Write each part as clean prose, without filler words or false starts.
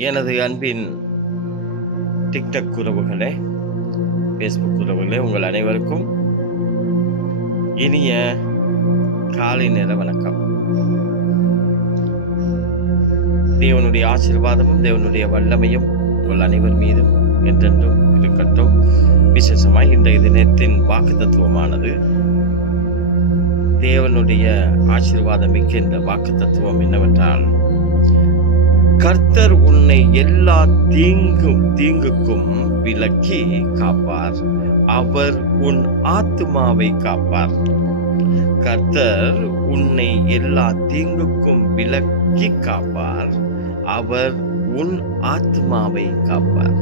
எனது அன்பின் டிக்டாக் உறவுகளே, ஃபேஸ்புக் உறவுகளே, உங்கள் அனைவருக்கும் இனிய காலை நேர வணக்கம். தேவனுடைய ஆசீர்வாதமும் தேவனுடைய வல்லமையும் உங்கள் அனைவர் மீதும் என்றென்றும் இருக்கட்டும். விசேஷமாய் இன்றைய தினத்தின் வாக்கு தத்துவமானது தேவனுடைய ஆசீர்வாதம் மிக்க இந்த வாக்கு தத்துவம் என்னவென்றால், கர்த்தர் உன்னை எல்லா தீங்குக்கும் விலக்கி காப்பார், அவர் உன் ஆத்துமாவை காப்பார். கர்த்தர் உன்னை எல்லா தீங்குக்கும் விலக்கி காப்பார், அவர் உன் ஆத்துமாவை காப்பார்.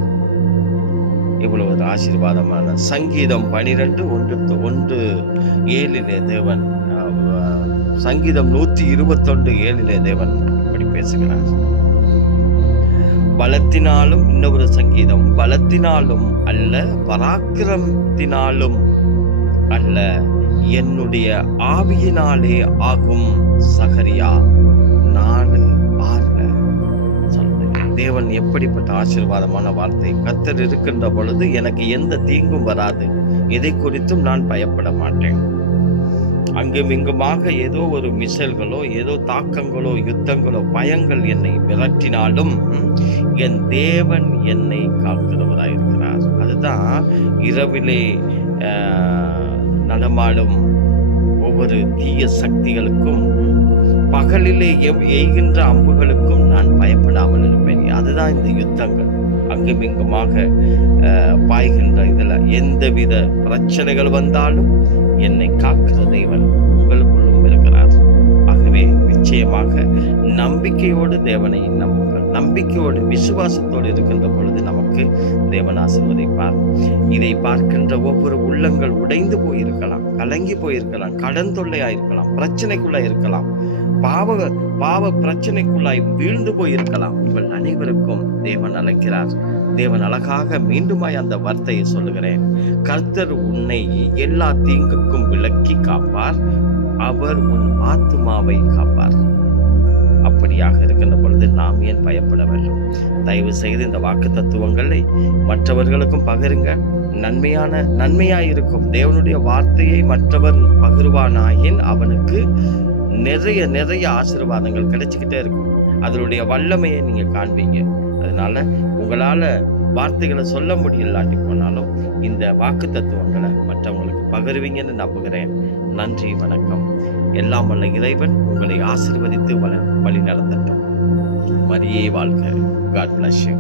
இவ்வளவு ஒரு ஆசீர்வாதமான சங்கீதம் 12:1-7 தேவன், சங்கீதம் 121:7 தேவன் இப்படி பேசுகிறார். பலத்தினாலும், இன்னொரு சங்கீதம், பலத்தினாலும் அல்ல, பராக்கிரமத்தினாலும் அல்ல, என்னுடைய ஆவியினாலே ஆகும். சகரியா 4:6 சொல்லுங்க. தேவன் எப்படிப்பட்ட ஆசீர்வாதமான வார்த்தை! கர்த்தர் இருக்கின்ற பொழுது எனக்கு எந்த தீங்கும் வராது, எதை குறித்தும் நான் பயப்பட மாட்டேன். அங்கும் இங்குமாக ஏதோ ஒரு மிசல்களோ, ஏதோ தாக்கங்களோ, யுத்தங்களோ, பயங்கள் என்னை விரட்டினாலும் என் தேவன் என்னை காக்கிறவராயிருக்கிறார். அதுதான் இரவிலே நடமாடும் ஒவ்வொரு தீய சக்திகளுக்கும், பகலிலே எய்கின்ற அம்புகளுக்கும் நான் பயப்படாமல் இருப்பேன். அதுதான் இந்த யுத்தங்கள். அங்கும் இங்குமாக பாய்கின்ற இதுல எந்தவித பிரச்சனைகள் வந்தாலும் என்னை காக்கிற தேவன் உங்களுக்குள்ளும் இருக்கிறார். ஆகவே நிச்சயமாக நம்பிக்கையோடு தேவனை நம்புங்கள். நம்பிக்கையோடு விசுவாசத்தோடு இருக்கின்ற பொழுது நமக்கு தேவன் ஆசீர்வதிப்பார். இதை பார்க்கின்ற ஒவ்வொரு உள்ளங்கள் உடைந்து போயிருக்கலாம், கலங்கி போயிருக்கலாம், கடன் தொல்லையாயிருக்கலாம், பிரச்சனைக்குள்ளாய் இருக்கலாம், பாவ பிரச்சனைக்குள்ளாய் வீழ்ந்து போயிருக்கலாம். உங்கள் அனைவருக்கும் தேவன் அழைக்கிறார். தேவன் அழகாக மீண்டுமாய் அந்த வார்த்தையை சொல்லுகிறேன். கர்த்தர் உன்னை எல்லா தீங்குக்கும் விலக்கி காப்பார், அவர் உன் ஆத்துமாவை காப்பார். அப்படியாக இருக்கின்ற பொழுது நாம் ஏன் பயப்பட வேண்டும்? தயவு செய்து இந்த வாக்கு தத்துவங்களை மற்றவர்களுக்கும் பகிருங்க. நன்மையாயிருக்கும். தேவனுடைய வார்த்தையை மற்றவன் பகிர்வானாயின் அவனுக்கு நிறைய ஆசீர்வாதங்கள் கிடைச்சிக்கிட்டே இருக்கும். அதனுடைய வல்லமையை நீங்க காண்பீங்க. அதனால உங்களால வார்த்தைகளை சொல்ல முடியலாட்டி போனாலும் இந்த வாக்கு தத்துவங்களை மற்றவங்களுக்கு பகிர்வீங்கன்னு நம்புகிறேன். நன்றி, வணக்கம். எல்லாம் வல்ல இறைவன் உங்களை ஆசீர்வதித்து வழி நடத்தட்டும். மரியே வாழ்க. God bless you.